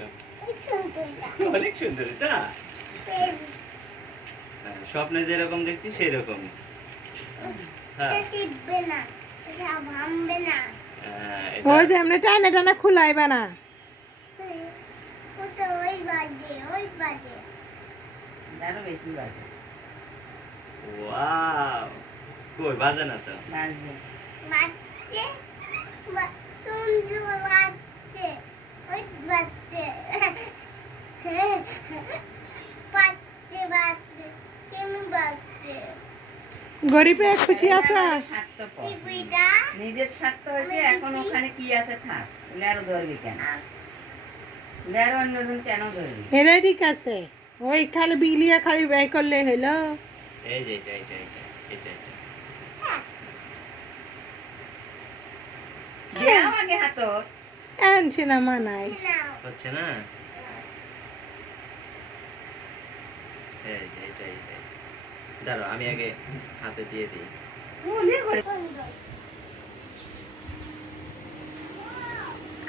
দেখছো? অনেক সুন্দর এটা। স্বপ্নে যেরকম দেখছি সেই রকমই। ওই যে এমনি টানে টানে খুলাইবে না। ওয়াও, কই বাজে না তো। গরিবে খুশি আছে। নিজের স্বার্থ হয়েছে, এখন ওখানে কি আছে থাক, আরো ধরবি কেন, আরো অন্যজন কেন ধরবি? এরা ঠিক আছে, ওই খালি বিলিয়া খালি ব্যয় করলে হইলো। এই যে এটা এটা এটা এটা এটা দেও আগে হাতত। আনছি না মানাই। হচ্ছে না। এই যে এটা এটা দাঁড়াও, আমি আগে হাতে দিয়ে দিই।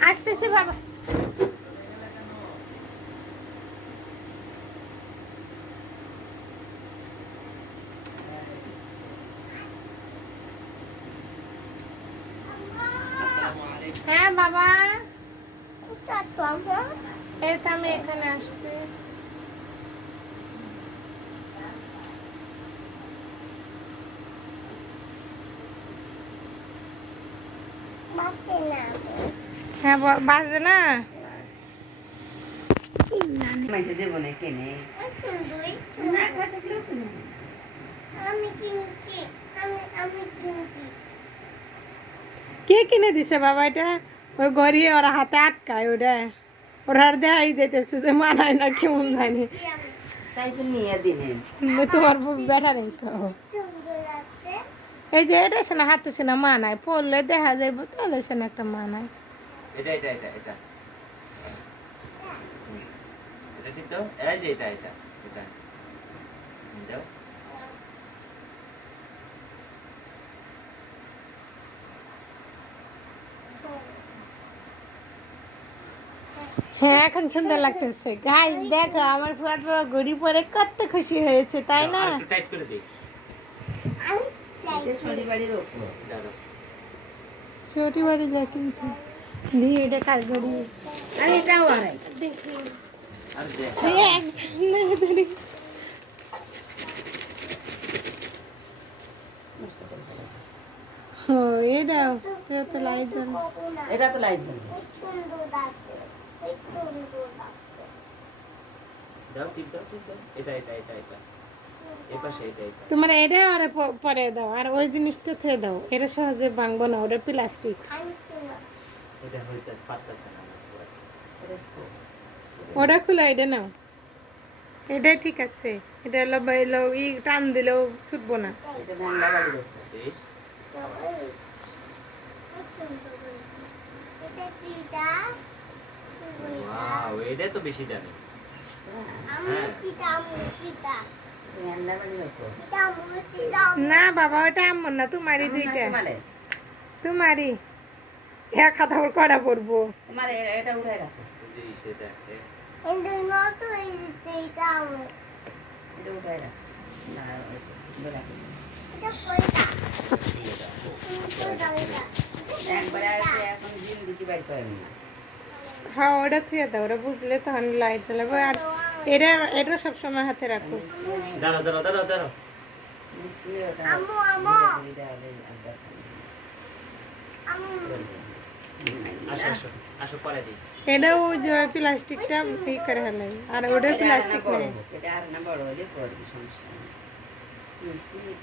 আসতেছে বাবা। হ্যাঁ বাবা, এই তো আমি এখানে আসছি। হ্যাঁ বাজে না। মাঝে জীবনে কেনে না খাতে লোক কে কিনে দিছে বাবা এটা? ওই গড়িয়ে ওরা হাতে আটকায় ওটা, ওরা আর দেখাই যেতেছে যে মানায় না কেমন জানি। তাই তো নিয়ে দিলেন। তোমার বেটা নেই তো। এই যে এটা সে না হাতে সে না মানায়, পড়লে দেখা যাইব তাহলে সে না একটা মানায়। এটা এটা এটা এটা এটা ঠিক তো। এই যে এটা এটা এটা দাও। হ্যাঁ এখন সুন্দর লাগতেছে। গাইস দেখো আমার ফুয়াদ বাবা গড়ি পরে কত খুশি হয়েছে, তাই না? একটু টাইট করে দেই। এটা শনি বাড়ির ওপর। দাঁড়াও। ছোটি বাড়ি যা কিনছে দিয়ে এটা কার গড়ি। আর এটাও আড়াই। দেখি আর দেখ। এটাও এটা তো লাইট জ্বলে। এটা তো লাইট দেবে। দাও টিপ দাও টিপ দাও। এটা এটা এটা এটা এই পাশে এটা এটা তোমার এটা আর পরে দাও, আর ওই জিনিসটা থুয়ে দাও, এটা সহজে ভাঙবো না, ওটা প্লাস্টিক। এটা হইতে পারতেছে না। ওটা খুলে এটা নাও, এটা ঠিক আছে। এটা হলো বাইলো ই টান দিলেও ছুটবো না। এটা বাংলা বাড়ির ওপর। এই ওয়াও, এটা তো বেশি দামি। বাংলা বাড়ির ওপর। না বাবা ওটা আমার না, তোমারই দুইটা, তোমারে তোমারই। এক হাত আমার কড়া পড়বো। তোমারে এটা উঠাই রাখো। এই যে সেটা এটা উঠাই রাখো। না এটা রাখো। একবারে আসে এখন জিন্দিগি বাইর করে নিয়ে। হ্যাঁ ওটা থুয়ে দাও, ওটা বুঝলে তখন লাইট জ্বালাবো। আর এটা এটা সবসময় হাতে রাখো। দাঁড়াও দাঁড়াও দাঁড়াও দাঁড়াও। আসো আসো আসো পরে দিই। এটা ওই যে প্লাস্টিকটা ই করে হলে, আর ওটা প্লাস্টিক নেই।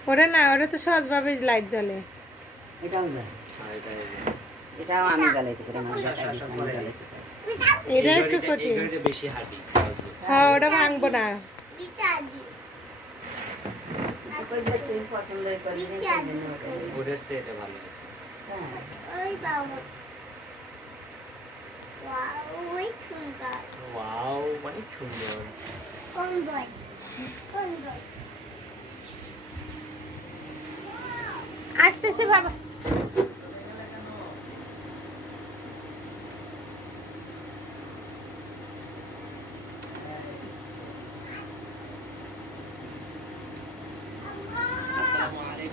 ওটা না, ওটা তো সহজভাবে লাইট জ্বলে। এটাও যায়। আর এটা এই যে। এটাও আমি জ্বালাইতে পারি, আমার আসো, আসো, আসো, পরে দিই। এটা এই একটু ঘড়িটা- কঠিন। এই ঘড়িটা বেশি হার্ডি। হ্যাঁ ওটা ভাঙবো না। তুমি পছন্দ করলে ওদের চেয়ে এটা ভালো আছে। ওয়াও, মানে সুন্দর। আসতেছে বাবা।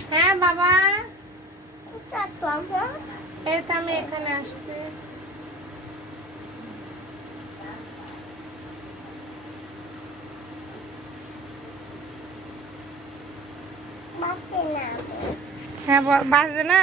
হ্যাঁ বাবা এই তো আমি এখানে আসছি হ্যাঁ বাজে না